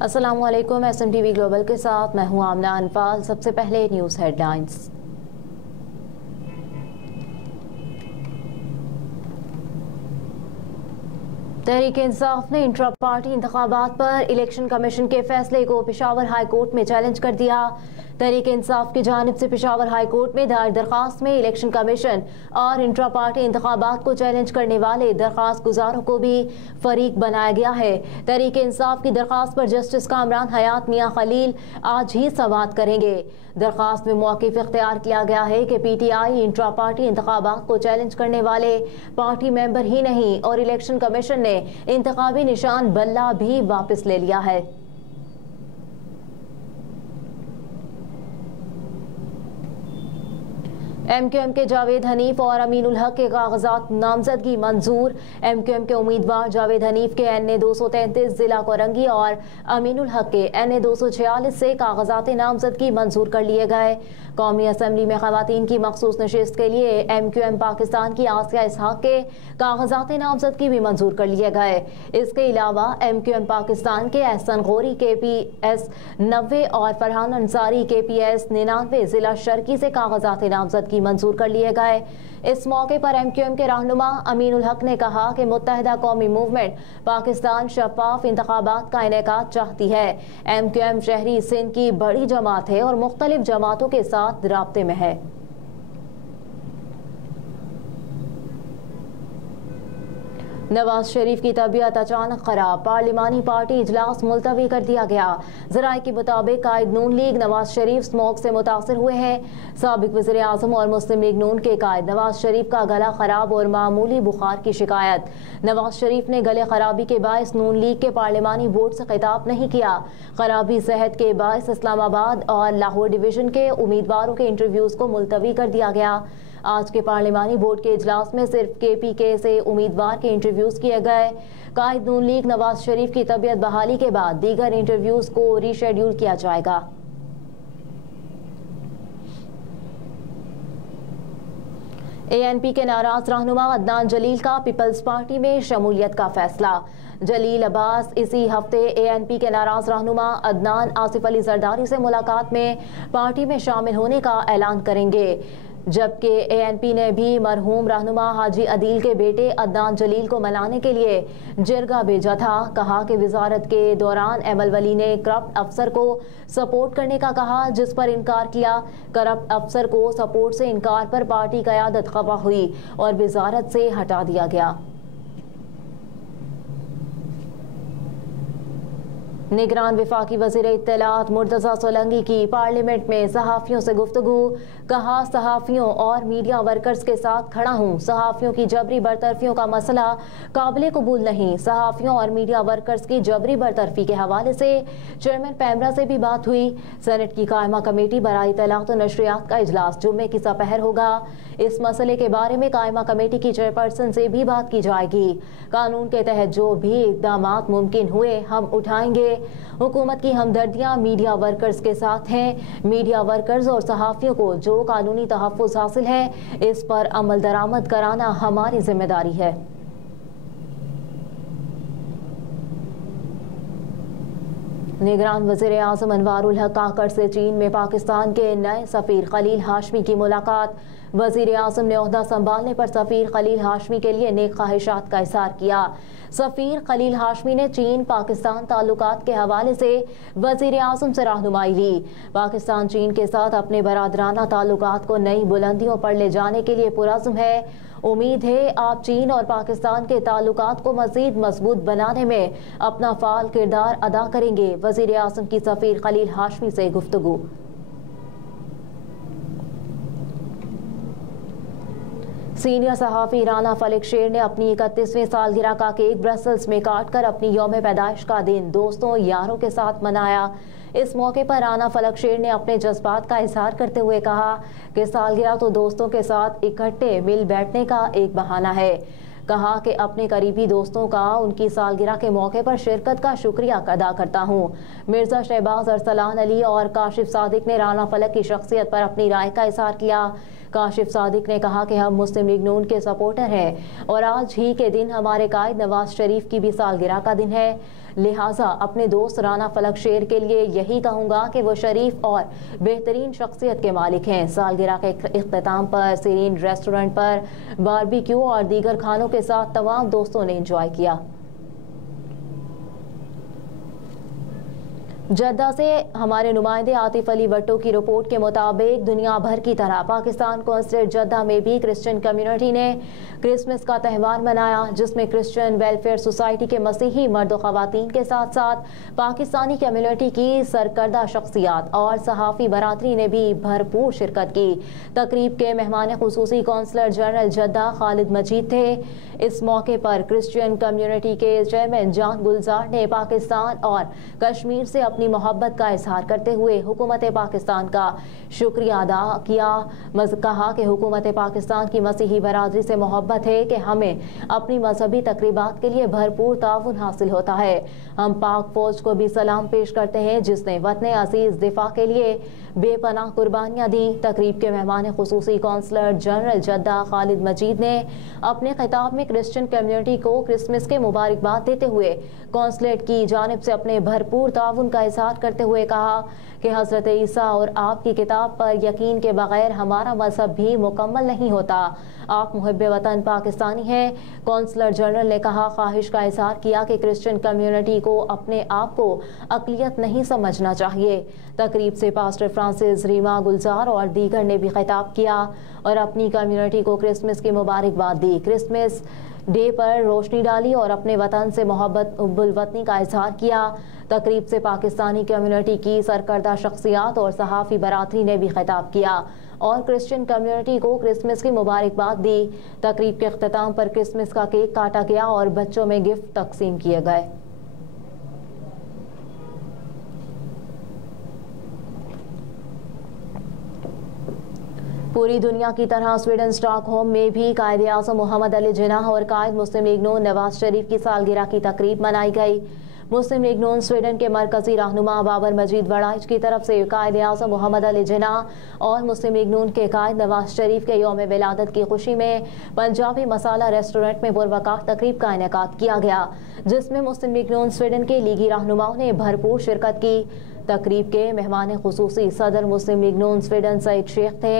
अस्सलामुअलैकुम। SMTV global के साथ मैं हूं आमना अनफाल। सबसे पहले न्यूज़ हेडलाइंस। तहरीक इंसाफ ने इंट्रा पार्टी इंतखाबात पर इलेक्शन कमीशन के फैसले को पेशावर हाई कोर्ट में चैलेंज कर दिया। तहरीक इंसाफ की जानिब से पेशावर हाई कोर्ट में दायर दरखास्त में इलेक्शन कमीशन और इंट्रा पार्टी इंतखाबात को चैलेंज करने वाले दरखास्त गुजारों को भी फरीक बनाया गया है। तहरीक इंसाफ की दरखास्त पर जस्टिस कामरान हयात मियां खलील आज ही समाअत करेंगे। दरखास्त में मौक़िफ़ इख्तियार किया गया है कि PTI इंट्रा पार्टी इंतखाबात को चैलेंज करने वाले पार्टी मेंबर ही नहीं और इलेक्शन कमीशन ने इंतखाबी निशान बल्ला भी वापस ले लिया है। MQM के जावेद हनीफ और अमीनुल हक के कागजात नामजदगी मंजूर। MQM के उम्मीदवार जावेद हनीफ के NA 233 जिला कोरंगी और अमीनुल हक के NA 246 से कागजात नामजदगी मंजूर कर लिए गए। कौमी असम्बली में खवातीन की मखसूस नशिस्त के लिए MQM पाकिस्तान की आसिया इसहाक के कागजात नामजदगी भी मंजूर कर लिए गए। इसके अलावा MQM पाकिस्तान के एहसन गौरी KPS 90 और फरहान अंसारी KPS 99 जिला शर्की से कागजात नामजदगी मंजूर कर लिए गए। इस मौके पर MQM के रहनुमा अमीनुल हक ने कहा कि मुत्तहिदा कौमी मूवमेंट पाकिस्तान शफाफ इंतखाबात का इनेकाद चाहती है। MQM शहरी सिंध की बड़ी जमात है और मुख्तलिफ जमातों के साथ राब्ते में है। नवाज शरीफ की तबीयत अचानक खराब, पार्लिमानी पार्टी इजलास मुलतवी कर दिया गया। ज़राए के मुताबिक कायद नून लीग नवाज शरीफ स्मोक से मुतासर हुए हैं। साबिक वज़ीर आज़म और मुस्लिम लीग नून के कायद नवाज शरीफ का गला खराब और मामूली बुखार की शिकायत। नवाज शरीफ ने गले खराबी के बायस नून लीग के पार्लिमानी बोर्ड से खिताब नहीं किया। खराबी सेहत के बायस इस्लामाबाद और लाहौर डिवीजन के उम्मीदवारों के इंटरव्यूज़ को मुलतवी कर दिया गया। आज के पार्लिमानी बोर्ड के इजलास में सिर्फ KPK से उम्मीदवार के इंटरव्यूज़ किए गए। कायद नून लीग नवाज शरीफ की तबीयत बहाली के बाद दीगर इंटरव्यूज़ को रीशेड्यूल किया जाएगा। ANP के नाराज रहनुमा अदनान जलील का पीपल्स पार्टी में शमूलियत का फैसला। जलील अब्बास इसी हफ्ते ANP के नाराज रहनुमा अदनान आसिफ अली जरदारी से मुलाकात में पार्टी में शामिल होने का ऐलान करेंगे, जबकि ANP ने भी मरहूम रहनुमा हाजी अदील के बेटे अदनान जलील को मनाने के लिए जिरगा भेजा था। कहा कि वजारत के दौरान एमल वली ने करप्ट अफसर को सपोर्ट करने का कहा, जिस पर इनकार किया। करप्ट अफसर को सपोर्ट से इनकार पर पार्टी क़यादत खफा हुई और वजारत से हटा दिया गया। निगरान वफाकी वज़ीर इत्तलात मुर्तज़ा सोलंकी की पार्लियामेंट में सहाफ़ियों से गुफ्तगू। कहा, सहाफ़ियों और मीडिया वर्कर्स के साथ खड़ा हूँ। सहाफ़ियों की जबरी बरतरफियों का मसला काबिल कबूल नहीं। सहाफ़ियों और मीडिया वर्कर्स की जबरी बरतरफी के हवाले से चेयरमैन पैमरा से भी बात हुई। सेनेट की कायमा कमेटी बराए इत्तलात और नशरियात का इजलास जुम्मे की सपहर होगा। इस मसले के बारे में कायमा कमेटी की चेयरपर्सन से भी बात की जाएगी। कानून के तहत जो भी इक़दाम मुमकिन हुए हम उठाएंगे। हुकूमत की हमदर्दियां मीडिया वर्कर्स के साथ हैं। मीडिया वर्कर्स और सहाफ़ियों को जो कानूनी तहफ़्फ़ुज़ हासिल है, इस पर अमल दरामद कराना हमारी जिम्मेदारी है। निगरान वज़ीर आज़म अनवारुल हक काकड़ से चीन में पाकिस्तान के नए सफ़ीर खलील हाशमी की मुलाकात। वज़ीर आज़म ने ओहदा संभालने पर सफ़ीर खलील हाशमी के लिए नेक ख्वाहिशात का इज़हार किया। सफ़ीर खलील हाशमी ने चीन पाकिस्तान ताल्लुकात के हवाले से वज़ीर आज़म से रहनुमाई ली। पाकिस्तान चीन के साथ अपने बरादराना ताल्लुकात को नई बुलंदियों पर ले जाने के लिए पुरज़्म है। उम्मीद है आप चीन और पाकिस्तान के ताल्लुकात को मज़ीद मजबूत बनाने में अपना फ़ाल किरदार अदा करेंगे। वज़ीर आज़म की सफ़ीर खलील हाशमी से गुफ्तगू। सीनियर सहाफ़ी राना फलक शेर ने अपनी 31वीं सालगिरह का केक ब्रसल्स में काटकर अपनी यौम पैदाइश का दिन दोस्तों यारों के साथ मनाया। इस मौके पर राना फलक शेर ने अपने जज्बात का इजहार करते हुए कहा कि सालगिरह तो दोस्तों के साथ इकट्ठे मिल बैठने का एक बहाना है। कहा कि अपने करीबी दोस्तों का उनकी सालगिरह के मौके पर शिरकत का शुक्रिया अदा करता हूँ। मिर्ज़ा शहबाज अरसलान अली और काशिफ सादिक ने राना फलक की शख्सियत पर अपनी राय का इजहार किया। काशिफ सादिक ने कहा कि हम मुस्लिम लीग नून के सपोर्टर हैं और आज ही के दिन हमारे कायद नवाज शरीफ की भी सालगिरह का दिन है। लिहाजा अपने दोस्त राना फलक शेर के लिए यही कहूँगा कि वो शरीफ और बेहतरीन शख्सियत के मालिक हैं। सालगिरह के इख्तिताम पर सीरीन रेस्टोरेंट पर बारबेक्यू और दीगर खानों के साथ तमाम दोस्तों ने एंजॉय किया। जद्दा से हमारे नुमाइंदे आतिफ अली भट्टो की रिपोर्ट के मुताबिक दुनिया भर की तरह पाकिस्तान कौंसलेट जद्दा में भी क्रिश्चियन कम्युनिटी ने क्रिसमस का त्यौहार मनाया, जिसमें क्रिश्चियन वेलफेयर सोसाइटी के मसीही मर्द और ख़वातीन के साथ साथ पाकिस्तानी कम्युनिटी की सरकर्दा शख्सियात और सहाफ़ी बरादरी ने भी भरपूर शिरकत की। तकरीब के मेहमान खुसूसी कौंसलर जनरल जद्दा खालिद मजीद थे। इस मौके पर क्रिश्चियन कम्युनिटी के चेयरमैन जान गुलजार ने पाकिस्तान और कश्मीर से अपनी मोहब्बत का इजहार करते हुए हुकूमत पाकिस्तान का शुक्रिया अदा किया। कहा कि हुकूमत पाकिस्तान की मसीही बरादरी से मोहब्बत है कि हमें अपनी मजहबी तकरीबात के लिए भरपूर ताउन हासिल होता है। हम पाक फौज को भी सलाम पेश करते हैं जिसने वतन अजीज दिफा के लिए बेपनाह कुर्बानियाँ दी। तकरीब के मेहमान खुसूसी कौंसलर जनरल जद्दा खालिद मजीद ने अपने खिताब में क्रिश्चियन कम्युनिटी को क्रिसमस के मुबारकबाद देते हुए कौंसलेट की जानिब से अपने भरपूर ताउन का इजहार करते हुए कहा कि हज़रत ईसा और आपकी किताब पर यकीन के बगैर हमारा मजहब भी मुकम्मल नहीं होता। आप मुहब्बे वतन पाकिस्तानी हैं। कौंसलर जनरल ने कहा ख्वाहिश का इजहार किया कि क्रिश्चियन कम्युनिटी को अपने आप को अक़लियत नहीं समझना चाहिए। तकरीब से पास्टर फ्रांसिस रीमा गुलजार और दीगर ने भी खिताब किया और अपनी कम्युनिटी को क्रिसमस की मुबारकबाद दी। क्रिसमस डे पर रोशनी डाली और अपने वतन से मोहब्बत हुब्बुल वतनी का इजहार किया। तकरीब से पाकिस्तानी कम्युनिटी की सरकर्दा शख्सियात और सहाफ़ी बरादरी ने भी खिताब किया और क्रिश्चियन कम्युनिटी को क्रिसमस की मुबारकबाद दी। तकरीब के अख्तिताम पर क्रिसमस का केक काटा गया और बच्चों में गिफ्ट तकसीम किए गए। पूरी दुनिया की तरह स्वीडन स्टॉकहोम में भी कायदे आज़म मोहम्मद अली जिन्नाह और कायद मुस्लिम लीग नून नवाज शरीफ की सालगिरह की तकरीब मनाई गई। मुस्लिम लीग नून स्वीडन के मरकजी रहनुमा बाबर मजीद वड़ाइच की तरफ से कायदे आज़म मोहम्मद अली जिन्नाह और मुस्लिम लीग नून के कायद नवाज शरीफ के यौम विलादत की खुशी में पंजाबी मसाला रेस्टोरेंट में पुरवकार तकरीब का इनेकाद किया गया, जिसमें मुस्लिम लीग नून स्वीडन के लीगी रहनुमाओं ने भरपूर शिरकत की। तकरीब के मेहमान खुसूसी सदर मुस्लिम लीग नून स्वीडन सईद शेख थे।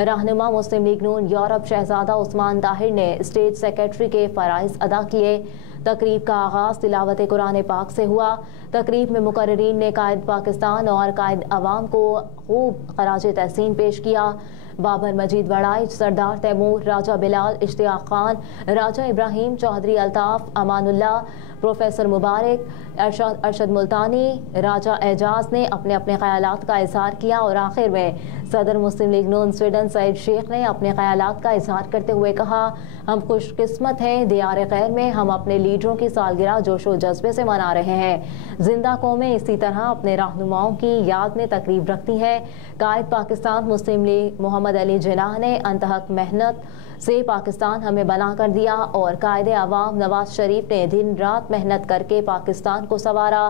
रहनुमा मुस्लिम लीग नून यूरोप शहजादा उस्मान ताहिर ने स्टेट सेक्रेटरी के फराइज अदा किए। तकरीब का आगाज़ तिलावत कुरान पाक से हुआ। तकरीब में मुकर्रीरीन ने कायद पाकिस्तान और कायद अवाम को खूब खराज तहसीन पेश किया। बाबर मजीद वड़ाइच, सरदार तैमूर, राजा बिलाल, इश्तियाक खान, राजा इब्राहिम, चौधरी अल्ताफ, अमानुल्लाह, प्रोफेसर मुबारक, अरशद मुल्तानी, राजा एजाज ने अपने अपने ख्यालात का इजहार किया और आखिर में सदर मुस्लिम लीग नून स्वीडन सईद शेख ने अपने ख्यालात का इजहार करते हुए कहा, हम खुशकिस्मत हैं, दियार खैर में हम अपने लीडरों की सालगिरह जोशो जज्बे से मना रहे हैं। जिंदा कौमें इसी तरह अपने रहनुमाओं की याद में तकरीब रखती हैं। कायद पाकिस्तान मुस्लिम लीग मोहम्मद अली जिन्नाह ने अंतहक मेहनत से पाकिस्तान हमें बना कर दिया और कायदे अवाम नवाज शरीफ ने दिन रात मेहनत करके पाकिस्तान को संवारा।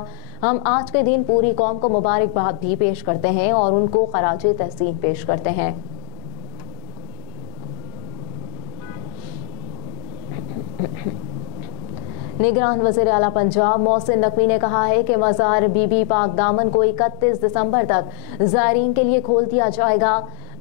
हम आज के दिन पूरी कौम को मुबारकबाद भी पेश करते हैं और उनको खराज तहसीन पेश करते हैं। निगरान वज़ीर आला पंजाब मोहसिन नकवी ने कहा है कि मज़ार बीबी पाक दामन को 31 दिसंबर तक ज़ायरीन के लिए खोल दिया जाएगा।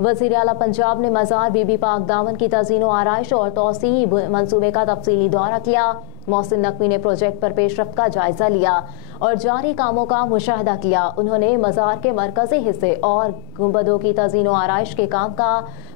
वज़ीर आला पंजाब ने मज़ार बीबी पाक दामन की तज़ीनो आराइश और तौसीई मंसूबे का तफसीली दौरा किया। मोहसिन नकवी ने प्रोजेक्ट पर पेशरफ्त का जायजा लिया और जारी कामों का मुशाहिदा किया। उन्होंने मज़ार के मरकजी हिस्से और गुंबदों की तज़ीनो आराइश के काम का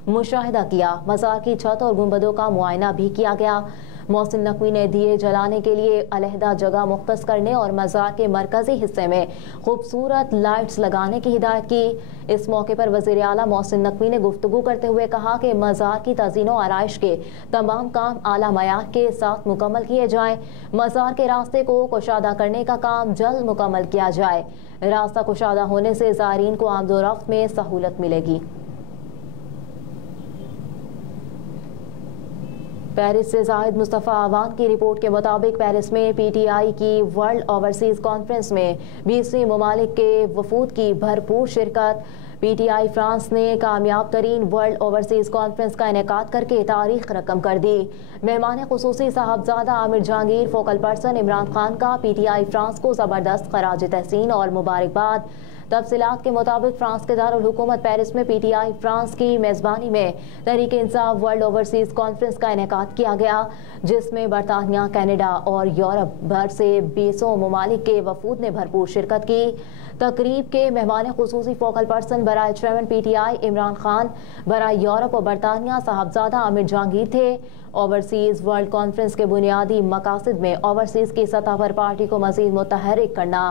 मुशाहिदा किया। मज़ार की छत और गुंबदों का मुआयना भी किया गया। मोहसिन नकवी ने दिए जलाने के लिए अलहदा जगह मुख्तस करने और मज़ार के मरकजी हिस्से में खूबसूरत लाइट्स लगाने की हिदायत की। इस मौके पर वज़ीर आला मोहसिन नकवी ने गुफ्तगू करते हुए कहा कि मज़ार की तज़ीनो आराइश के तमाम काम आला मयार के साथ मुकम्मल किए जाएँ। मज़ार के रास्ते को कुशादा करने का काम जल्द मुकम्मल किया जाए। रास्ता कुशादा होने से ज़ायरीन को आमदोरफ्त में सहूलत मिलेगी। पेरिस से जाहिद मुस्तफ़ा अवान की रिपोर्ट के मुताबिक पेरिस में PTI की वर्ल्ड ओवरसीज़ कॉन्फ्रेंस में 20वीं ममालिक के वफूद की भरपूर शिरकत। PTI फ्रांस ने कामयाब तरीन वर्ल्ड ओवरसीज कॉन्फ्रेंस का इनेकाद करके तारीख रकम कर दी। मेहमान खुसूसी साहबजादा आमिर जहांगीर, फोकल पर्सन इमरान खान का PTI फ्रांस को ज़बरदस्त खराज तहसीन और मुबारकबाद। तफसीलात के मुताबिक फ्रांस के दारुल हुकूमत पेरिस में PTI फ्रांस की मेज़बानी में Tehreek Insaf world overseas conference का इनेकाद किया गया, जिसमें बरतानिया, कनाडा और यूरोप भर से 20 ममालिक के वफूद ने भरपूर शिरकत की। तकरीब के मेहमान खुसूसी फोकल पर्सन बराए चेयरमैन PTI इमरान खान, बराए यूरोप और बरतानिया साहबजादा आमिर जहांगीर थे। ओवरसीज वर्ल्ड कॉन्फ्रेंस के बुनियादी मकासद में ओवरसीज की सतह पर पार्टी को मजीद मुतहरिक करना,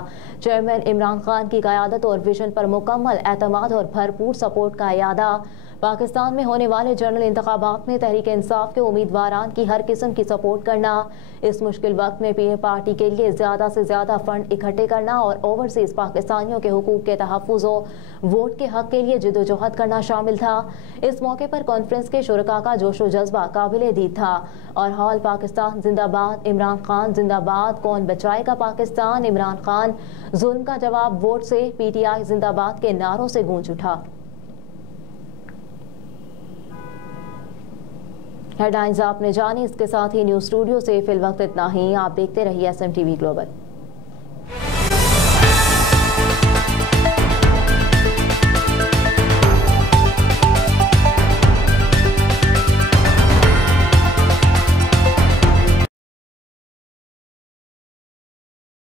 चेयरमैन इमरान खान की क़यादत और विजन पर मुकम्मल एतमाद और भरपूर सपोर्ट का इयादा, पाकिस्तान में होने वाले जनरल इंतखाबात में तहरीक इंसाफ के उम्मीदवारान की हर किस्म की सपोर्ट करना, इस मुश्किल वक्त में पार्टी के लिए ज़्यादा से ज़्यादा फंड इकट्ठे करना और ओवरसीज पाकिस्तानियों के हुकूक के तहफ़्फ़ुज़ और वोट के हक़ के लिए जिद्दोजहद करना शामिल था। इस मौके पर कॉन्फ्रेंस के शुरका का जोशो जज्बा काबिल दीद था और हॉल पाकिस्तान जिंदाबाद, इमरान खान जिंदाबाद, कौन बचाएगा पाकिस्तान, इमरान खान, जुल्म का जवाब वोट से, PTI जिंदाबाद के नारों से गूंज उठा। हेडलाइंस आपने जानी, इसके साथ ही न्यूज़ स्टूडियो से फिल वक्त इतना ही। आप देखते रहिए SMTV ग्लोबल।